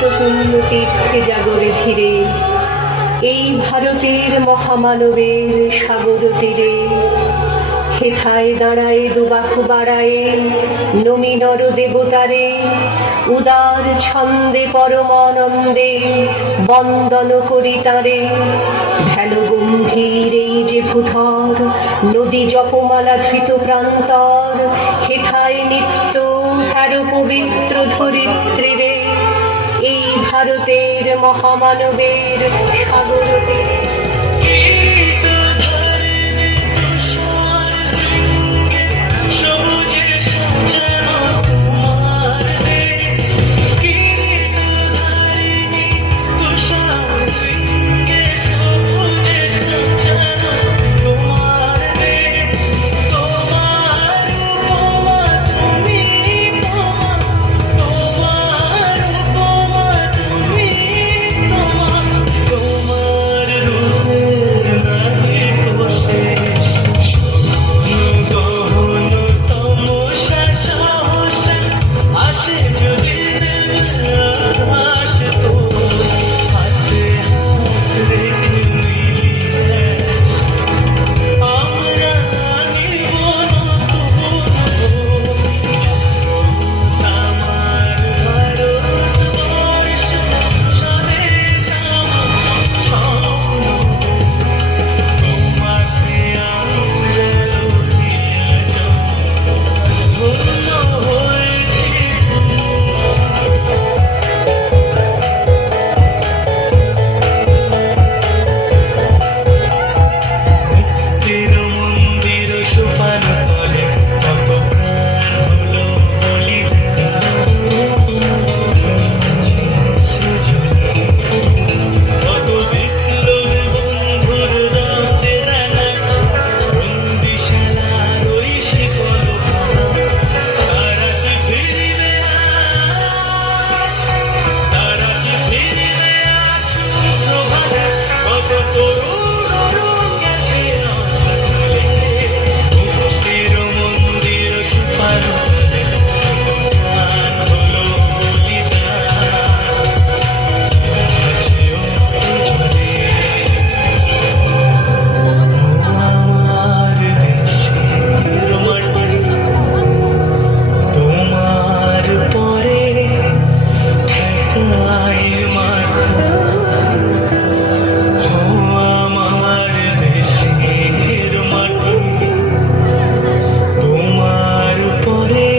শত পুণ্য তীর্থে জাগরে ধীরে, এই ভারতের মহামানবের সাগর তীরে। হেথায় দাঁড়ায় দুবাহু বাড়ায়ে নমি নর দেবতারে, উদার ছন্দে পরমানন্দে বন্দন করি তারে। ধ্যান গম্ভীর এই যে ভূধর, নদী জপমালা ধৃত প্রান্তর, হেথায় নিত্য হ্যার পবিত্র ধরিত্রীরে, এই ভারতের মহামানবের সাগর তীরে। তোমার পরে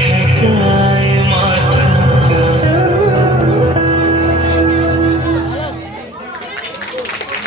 ঠেকা